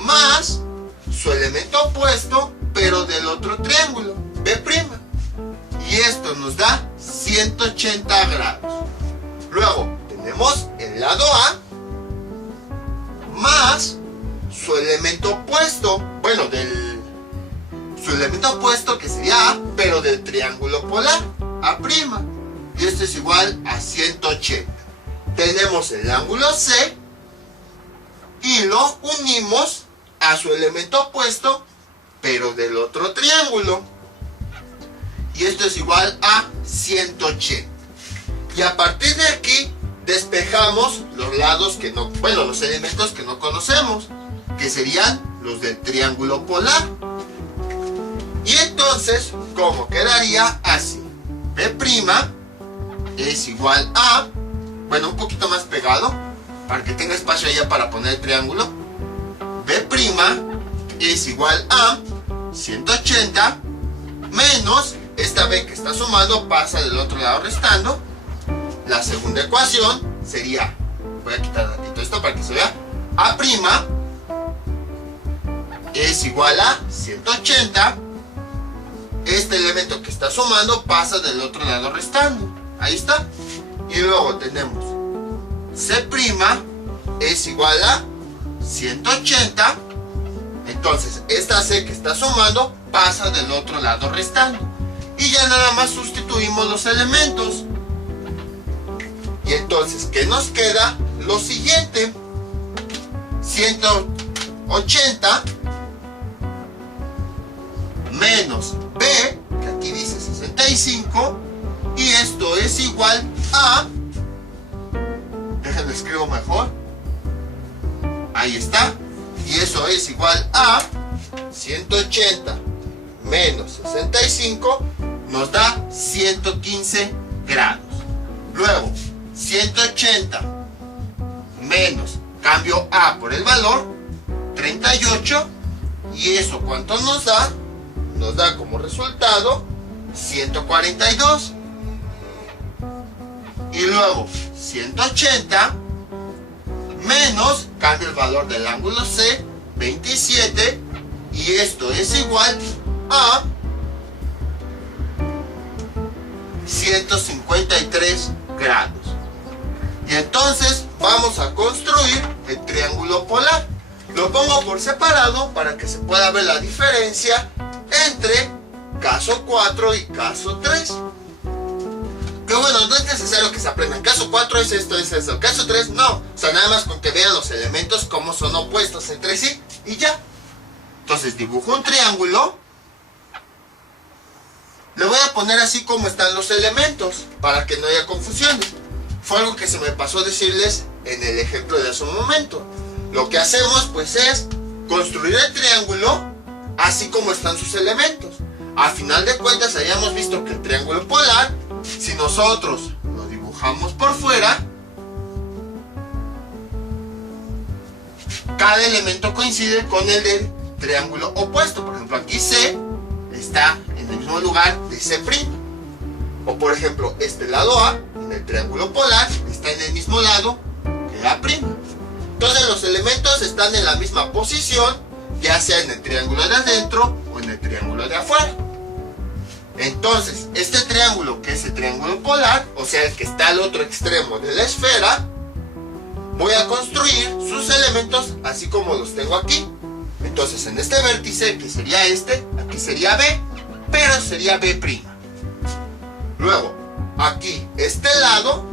más su elemento opuesto, pero del otro triángulo, B'. Y esto nos da 180 grados. Luego tenemos el lado A más su elemento opuesto, su elemento opuesto que sería A, pero del triángulo polar, A'. Y esto es igual a 180. Tenemos el ángulo C y lo unimos a su elemento opuesto, pero del otro triángulo. Y esto es igual a 180. Y a partir de aquí despejamos los lados que no, los elementos que no conocemos, que serían los del triángulo polar. Y entonces, ¿cómo quedaría? Así. B' es igual a, un poquito más pegado, para que tenga espacio allá para poner el triángulo. B' es igual a 180 menos esta B que está sumando pasa del otro lado restando. La segunda ecuación sería, voy a quitar ratito esto para que se vea, A' es igual a 180. Este elemento que está sumando pasa del otro lado restando. Ahí está. Y luego tenemos C' es igual a 180. Entonces esta C que está sumando pasa del otro lado restando. Y ya nada más sustituimos los elementos. Y entonces, ¿qué nos queda? Lo siguiente. 180 menos B, que aquí dice 65, y esto es igual a, déjenlo escribo mejor, ahí está, y eso es igual a 180 menos 65 nos da 115 grados. Luego 180 menos, cambio A por el valor, 38, y eso ¿cuánto nos da? nos da como resultado 142. Y luego 180 menos, cambio el valor del ángulo C, 27, y esto es igual a 153 grados. Y entonces vamos a construir el triángulo polar. Lo pongo por separado para que se pueda ver la diferencia entre caso 4 y caso 3. Que bueno, no es necesario que se aprendan. Caso 4 es esto, es eso. Caso 3 no. O sea, nada más con que vean los elementos como son opuestos entre sí y ya. Entonces dibujo un triángulo. Le voy a poner así como están los elementos para que no haya confusiones. Fue algo que se me pasó decirles en el ejemplo de hace un momento. Lo que hacemos pues es construir el triángulo así como están sus elementos. A final de cuentas habíamos visto que el triángulo polar, si nosotros lo dibujamos por fuera, cada elemento coincide con el del triángulo opuesto.'Por ejemplo, aquí C está en el mismo lugar de C'. O por ejemplo, este lado A, en el triángulo polar, está en el mismo lado que A'. Entonces los elementos están en la misma posición, ya sea en el triángulo de adentro o en el triángulo de afuera. Entonces, este triángulo, que es el triángulo polar, o sea, el que está al otro extremo de la esfera, voy a construir sus elementos así como los tengo aquí. Entonces, en este vértice, que sería este, aquí sería B, pero sería B'. Luego, aquí, este lado,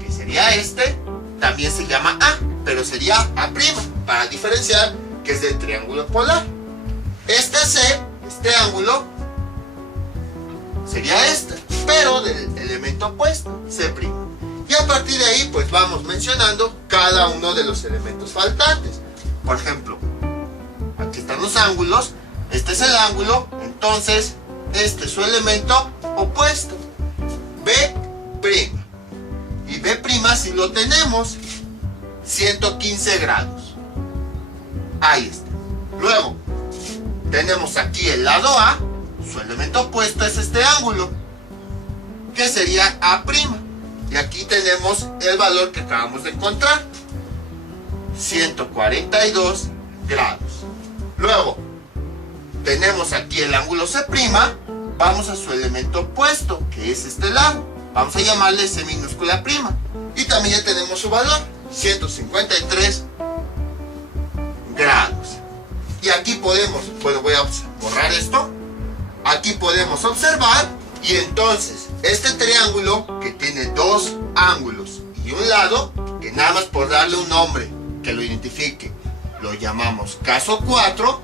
que sería este, también se llama A, pero sería A', para diferenciar que es del triángulo polar. Este C, este ángulo, sería este, pero del elemento opuesto, C'. Y a partir de ahí, pues vamos mencionando cada uno de los elementos faltantes. Por ejemplo, aquí están los ángulos, este es el ángulo, entonces este es su elemento opuesto, B'. Y B' si lo tenemos, 115 grados. Ahí está. Luego, tenemos aquí el lado A, su elemento opuesto es este ángulo, que sería A'. Y aquí tenemos el valor que acabamos de encontrar, 142 grados. Luego, tenemos aquí el ángulo C', vamos a su elemento opuesto, que es este lado. Vamos a llamarle C minúscula'. Y también ya tenemos su valor, 153 grados. Y aquí podemos, bueno, voy a borrar esto. Aquí podemos observar, y entonces este triángulo que tiene dos ángulos y un lado, que nada más por darle un nombre que lo identifique, lo llamamos caso 4.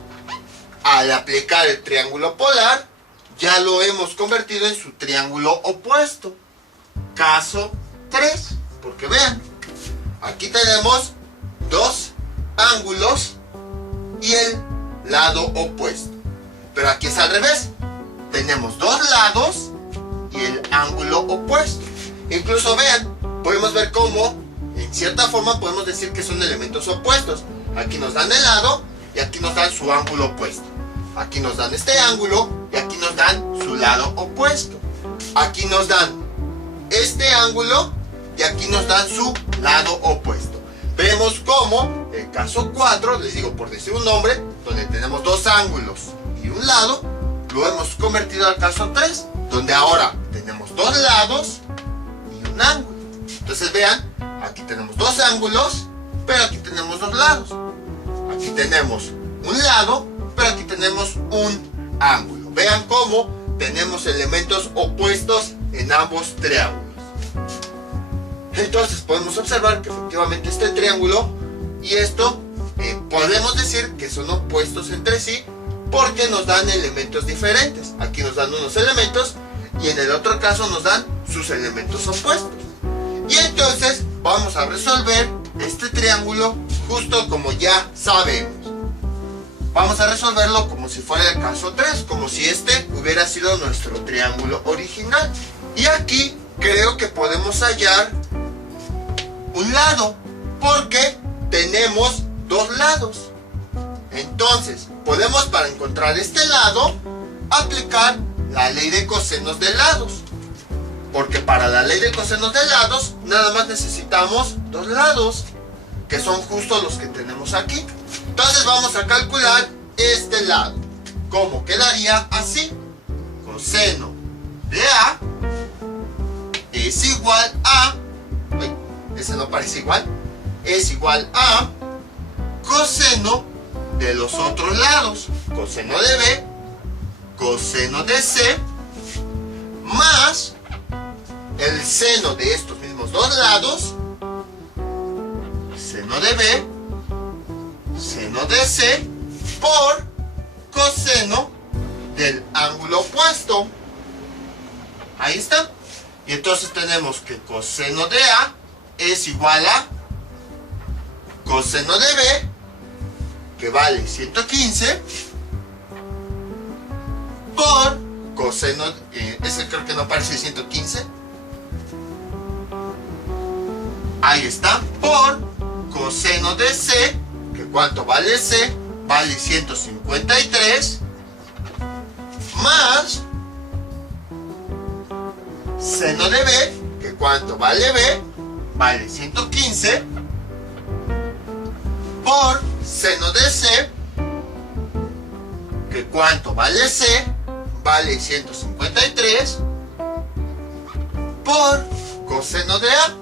Al aplicar el triángulo polar, ya lo hemos convertido en su triángulo opuesto, caso 3. Porque vean, aquí tenemos dos ángulos y el lado opuesto. Pero aquí es al revés. Tenemos dos lados y el ángulo opuesto. Incluso vean, podemos ver cómo, en cierta forma, podemos decir que son elementos opuestos. Aquí nos dan el lado y aquí nos dan su ángulo opuesto. Aquí nos dan este ángulo y aquí nos dan su lado opuesto. Aquí nos dan este ángulo y aquí nos dan su lado opuesto. Vemos cómo el caso 4, les digo por decir un nombre, donde tenemos dos ángulos y un lado, lo hemos convertido al caso 3, donde ahora tenemos dos lados y un ángulo. Entonces vean, aquí tenemos dos ángulos, pero aquí tenemos dos lados. Aquí tenemos un lado, pero aquí tenemos un ángulo. Vean cómo tenemos elementos opuestos en ambos triángulos. Entonces podemos observar que efectivamente este triángulo y esto podemos decir que son opuestos entre sí, porque nos dan elementos diferentes. Aquí nos dan unos elementos y en el otro caso nos dan sus elementos opuestos. Y entonces vamos a resolver este triángulo justo como ya sabemos. Vamos a resolverlo como si fuera el caso 3, como si este hubiera sido nuestro triángulo original. Y aquí creo que podemos hallar un lado, porque tenemos dos lados. Entonces, podemos, para encontrar este lado, aplicar la ley de cosenos de lados. Porque para la ley de cosenos de lados, nada más necesitamos dos lados, que son justo los que tenemos aquí. Entonces vamos a calcular este lado. ¿Cómo quedaría? Así. Coseno de A es igual a... ese no parece igual. Es igual a coseno de los otros lados. Coseno de B, coseno de C, más el seno de estos mismos dos lados, seno de B, seno de C, por coseno del ángulo opuesto. Ahí está. Y entonces tenemos que coseno de A es igual a coseno de B, que vale 115, por coseno, ese creo que no parece 115. Ahí está, por coseno de C, que ¿cuánto vale C? Vale 153, más seno de B, que ¿cuánto vale B? Vale 115, por seno de C, que ¿cuánto vale C? Vale 153, por coseno de A,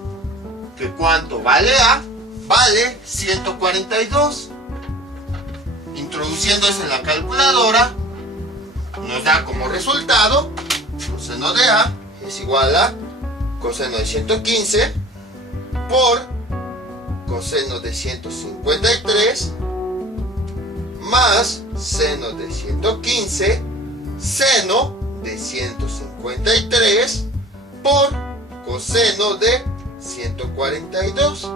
que ¿cuánto vale A? Vale 142. Introduciendo eso en la calculadora, nos da como resultado coseno de A es igual a coseno de 115 por coseno de 153 más seno de 115 seno de 153 por coseno de 142,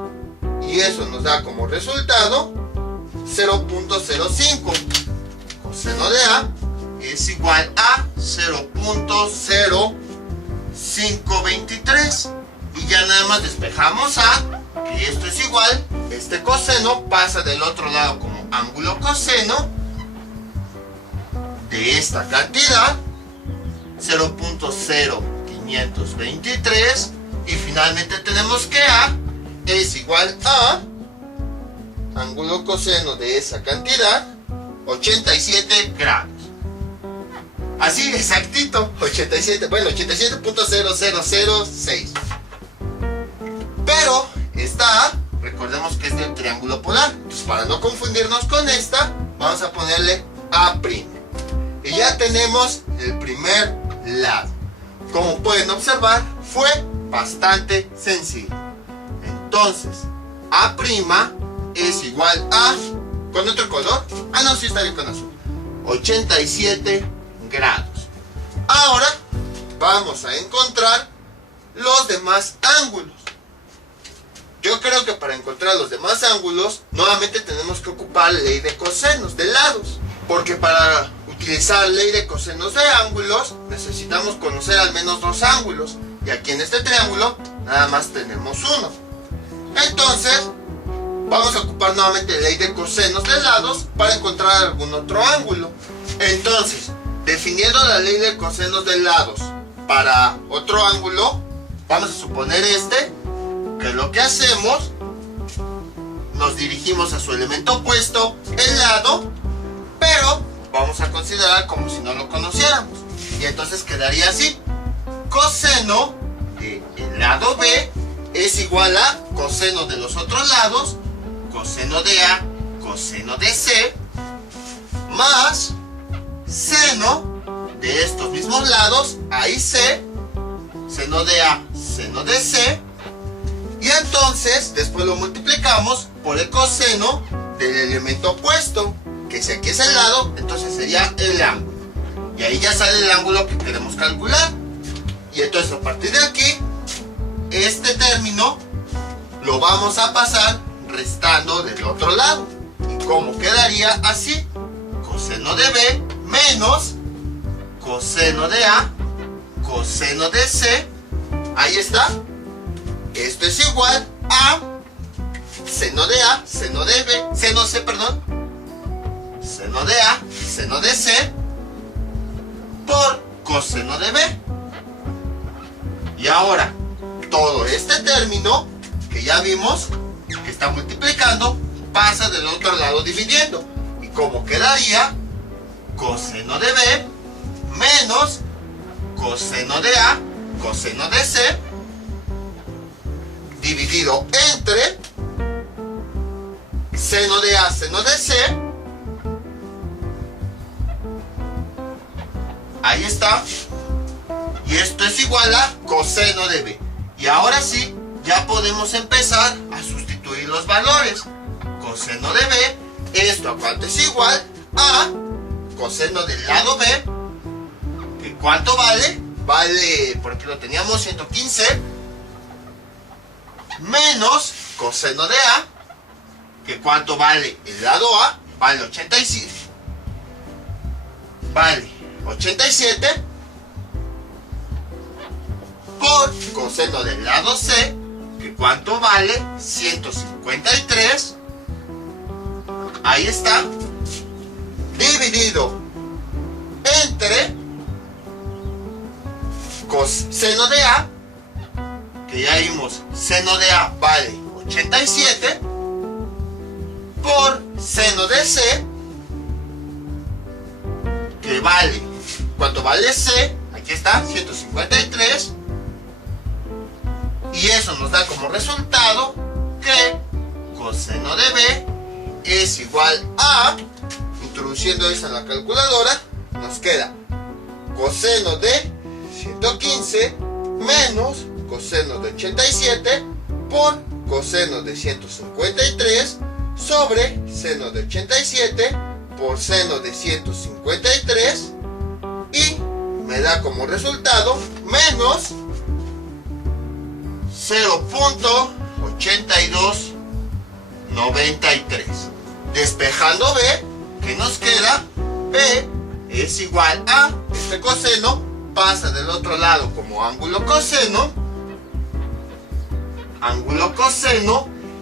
y eso nos da como resultado 0.05. Coseno de A es igual a 0.0523, y ya nada más despejamos A, que esto es igual, este coseno pasa del otro lado como ángulo coseno de esta cantidad, 0.0523, y finalmente tenemos que A es igual a ángulo coseno de esa cantidad, 87 grados. Así, exactito, 87, bueno, 87.0006. Pero esta A, recordemos que es del triángulo polar. Entonces, para no confundirnos con esta, vamos a ponerle A'. Y ya tenemos el primer lado. Como pueden observar, fue bastante sencillo. Entonces, A' es igual a... ¿con otro color? Ah, no, sí está bien con azul. 87 grados. Ahora vamos a encontrar los demás ángulos. Yo creo que para encontrar los demás ángulos, nuevamente tenemos que ocupar la ley de cosenos de lados. Porque para utilizar ley de cosenos de ángulos, necesitamos conocer al menos dos ángulos. Y aquí en este triángulo, nada más tenemos uno. Entonces, vamos a ocupar nuevamente la ley de cosenos de lados para encontrar algún otro ángulo. Entonces, definiendo la ley de cosenos de lados para otro ángulo, vamos a suponer que lo que hacemos, nos dirigimos a su elemento opuesto, el lado, pero vamos a considerar como si no lo conociéramos. Y entonces quedaría así: coseno del lado B es igual a coseno de los otros lados, coseno de A, coseno de C, más seno de estos mismos lados, A y C, seno de A, seno de C, y entonces después lo multiplicamos por el coseno del elemento opuesto, que si aquí es el lado, entonces sería el ángulo. Y ahí ya sale el ángulo que queremos calcular. Y entonces a partir de aquí, este término lo vamos a pasar restando del otro lado. ¿Y cómo quedaría? Así: coseno de B menos coseno de A, coseno de C. Ahí está. Esto es igual a seno de A, seno de B, seno C, perdón, seno de A y seno de C por coseno de B. Y ahora, todo este término que ya vimos que está multiplicando, pasa del otro lado dividiendo. Y como quedaría coseno de B menos coseno de A, coseno de C, dividido entre seno de A, seno de C. Ahí está. Y esto es igual a coseno de B. Y ahora sí, ya podemos empezar a sustituir los valores. Coseno de B, ¿esto a cuánto es igual? A coseno del lado B. ¿Que cuánto vale? Vale, por aquí lo teníamos, 115. Menos coseno de A. ¿Que cuánto vale el lado A? Vale 87. Vale 87. Por coseno del lado C, que cuánto vale 153. Ahí está, dividido entre coseno de A, que ya vimos, seno de A vale 87, por seno de C, que vale, ¿cuánto vale C? Aquí está, 153. Y eso nos da como resultado que coseno de B es igual a, introduciendo eso en la calculadora, nos queda coseno de 115 menos coseno de 87 por coseno de 153 sobre seno de 87 por seno de 153, y me da como resultado menos 0.8293. Despejando B, ¿qué nos queda? B es igual a, este coseno pasa del otro lado como ángulo coseno,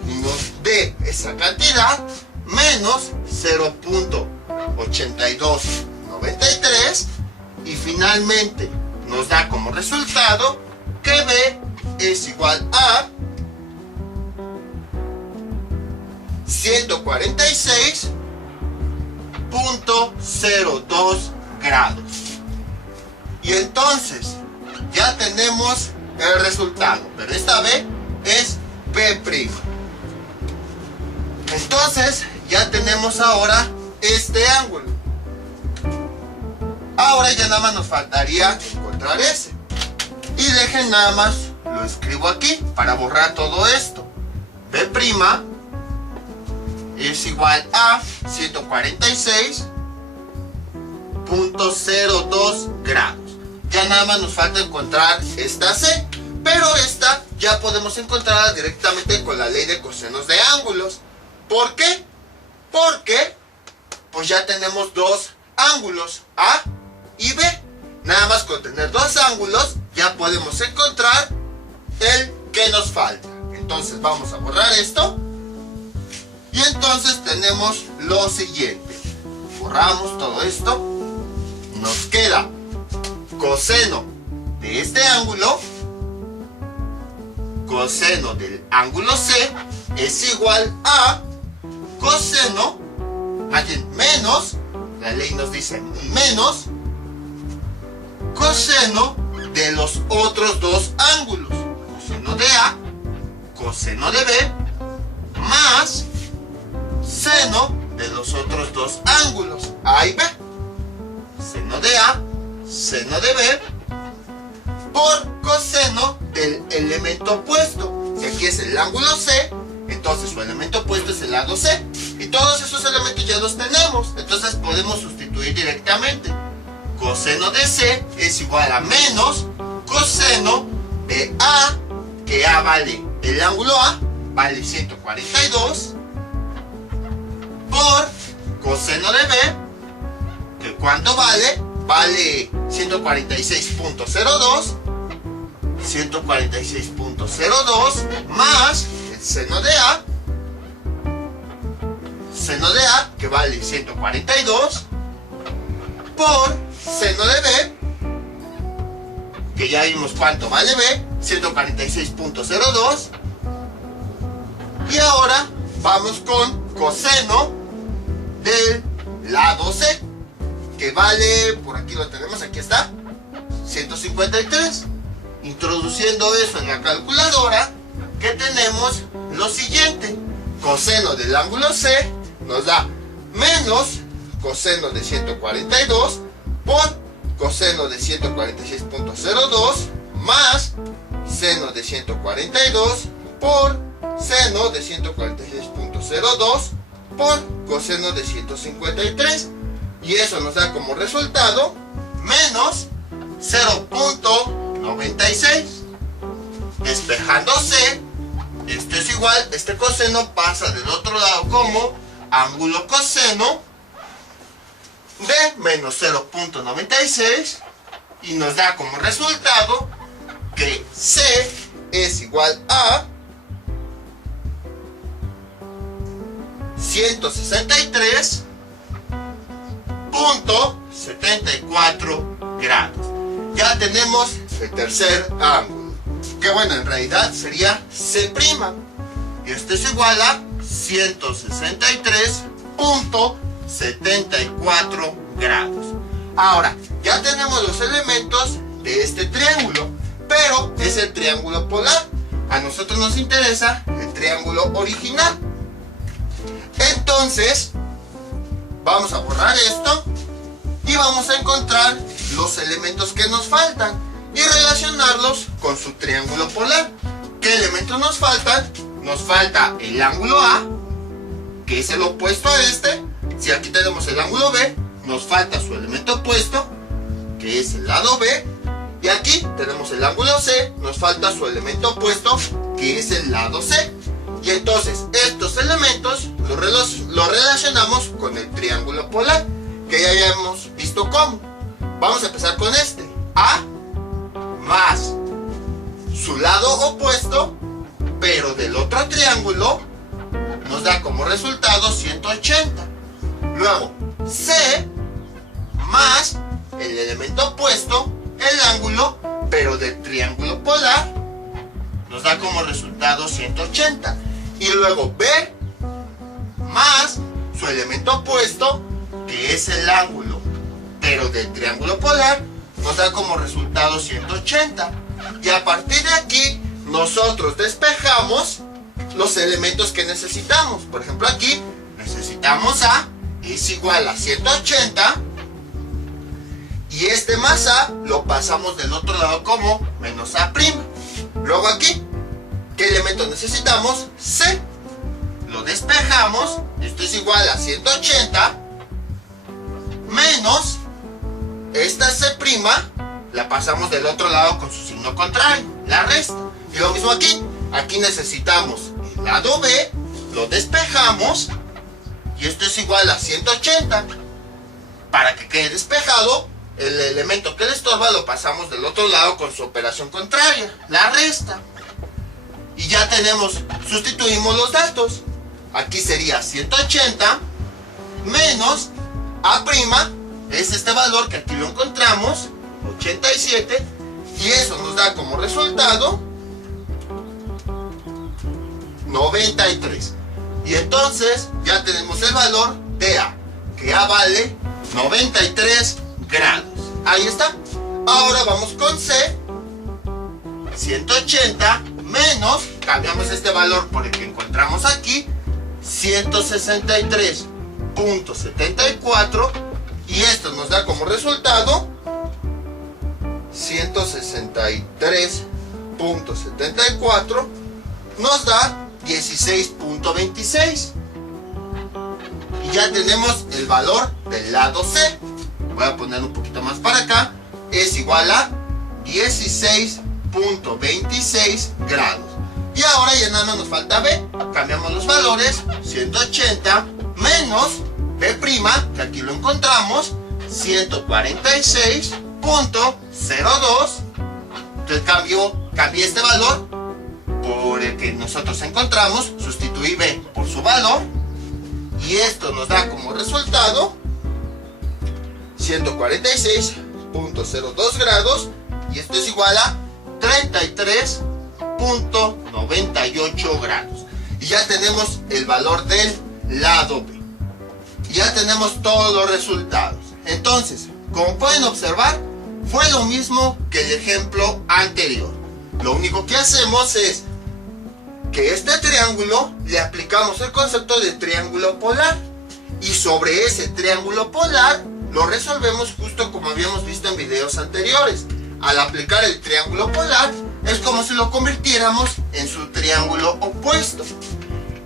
y nos dé esa cantidad menos 0.8293, y finalmente nos da como resultado que B es igual a 146.02 grados. Y entonces ya tenemos el resultado, pero esta B es B'. Entonces ya tenemos ahora este ángulo. Ahora ya nada más nos faltaría encontrar ese. Y dejen nada más, lo escribo aquí para borrar todo esto. B' es igual a 146.02 grados. Ya nada más nos falta encontrar esta C, pero esta ya podemos encontrarla directamente con la ley de cosenos de ángulos. ¿Por qué? Porque pues ya tenemos dos ángulos, A y B. Nada más con tener dos ángulos ya podemos encontrar el que nos falta. Entonces vamos a borrar esto. Y entonces tenemos lo siguiente. Borramos todo esto. Nos queda coseno de este ángulo, coseno del ángulo C, es igual a coseno, menos, la ley nos dice menos, coseno de los otros dos ángulos, coseno de A, coseno de B, más seno de los otros dos ángulos, A y B. Seno de A, seno de B, por coseno del elemento opuesto. Si aquí es el ángulo C, entonces su elemento opuesto es el lado C. Y todos esos elementos ya los tenemos, entonces podemos sustituir directamente. Coseno de C es igual a menos coseno de A, que A vale, el ángulo A vale 142, por coseno de B, que ¿cuánto vale? Vale 146.02, 146.02 más el seno de A, que vale 142, por seno de B, que ya vimos cuánto vale B, 146.02. Y ahora vamos con coseno del lado C, que vale, por aquí lo tenemos, aquí está, 153. Introduciendo eso en la calculadora, que tenemos lo siguiente: coseno del ángulo C nos da menos coseno de 142 por coseno de 146.02 más seno de 142 por seno de 146.02 por coseno de 153, y eso nos da como resultado menos 0.96. Despejando C, esto es igual, este coseno pasa del otro lado como ángulo coseno de menos 0.96, y nos da como resultado que C es igual a 163.74 grados. Ya tenemos el tercer ángulo, que bueno, en realidad sería C', y esto es igual a 163.74 grados. Ahora, ya tenemos los elementos de este triángulo, pero es el triángulo polar. A nosotros nos interesa el triángulo original. Entonces, vamos a borrar esto y vamos a encontrar los elementos que nos faltan y relacionarlos con su triángulo polar. ¿Qué elementos nos faltan? Nos falta el ángulo A, que es el opuesto a este. Si aquí tenemos el ángulo B, nos falta su elemento opuesto, que es el lado B. Y aquí tenemos el ángulo C, nos falta su elemento opuesto, que es el lado C. Y entonces estos elementos los relacionamos con el triángulo polar, que ya habíamos visto cómo. Vamos a empezar con este. A más su lado opuesto, pero del otro triángulo, nos da como resultado 180. Luego C más el elemento opuesto, el ángulo, pero del triángulo polar, nos da como resultado 180. Y luego B más su elemento opuesto, que es el ángulo, pero del triángulo polar, nos da como resultado 180. Y a partir de aquí, nosotros despejamos los elementos que necesitamos. Por ejemplo, aquí necesitamos A, es igual a 180. Y este más A lo pasamos del otro lado como menos A'. Luego aquí, ¿qué elemento necesitamos? C. Lo despejamos. Esto es igual a 180 menos esta C', la pasamos del otro lado con su signo contrario, la resta. Y lo mismo aquí. Aquí necesitamos el lado B, lo despejamos, y esto es igual a 180. Para que quede despejado, el elemento que le estorba lo pasamos del otro lado con su operación contraria, la resta. Y ya tenemos, sustituimos los datos. Aquí sería 180 menos A', es este valor que aquí lo encontramos, 87, y eso nos da como resultado 93. Y entonces ya tenemos el valor de A, que A vale 93 grados. Ahí está. Ahora vamos con C. 180 menos, cambiamos este valor por el que encontramos aquí, 163.74, y esto nos da como resultado 163.74, nos da 16.26. Y ya tenemos el valor del lado C. Voy a poner un poquito más para acá. Es igual a 16.26 grados. Y ahora ya nada más nos falta B. Cambiamos los valores. 180 menos B', que aquí lo encontramos, 146.02. Entonces cambié este valor por el que nosotros encontramos, sustituí B por su valor, Y esto nos da como resultado 146.02 grados. Y esto es igual a 33.98 grados. Y ya tenemos el valor del lado B. Ya tenemos todos los resultados. Entonces, como pueden observar, fue lo mismo que el ejemplo anterior. Lo único que hacemos es que este triángulo le aplicamos el concepto de triángulo polar. Y sobre ese triángulo polar lo resolvemos justo como habíamos visto en videos anteriores. Al aplicar el triángulo polar es como si lo convirtiéramos en su triángulo opuesto.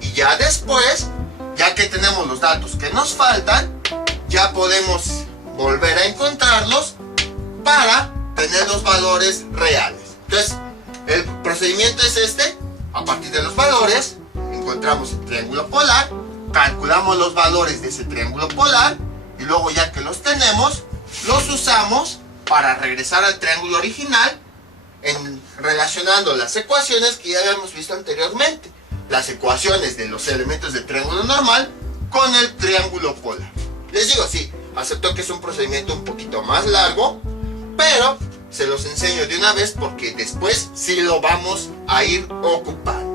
Y ya después, ya que tenemos los datos que nos faltan, ya podemos volver a encontrarlos para tener los valores reales. Entonces, el procedimiento es este. A partir de los valores, encontramos el triángulo polar, calculamos los valores de ese triángulo polar y luego ya que los tenemos, los usamos para regresar al triángulo original relacionando las ecuaciones que ya habíamos visto anteriormente. Las ecuaciones de los elementos del triángulo normal con el triángulo polar. Les digo, sí, acepto que es un procedimiento un poquito más largo, pero se los enseño de una vez porque después sí lo vamos a ir ocupando.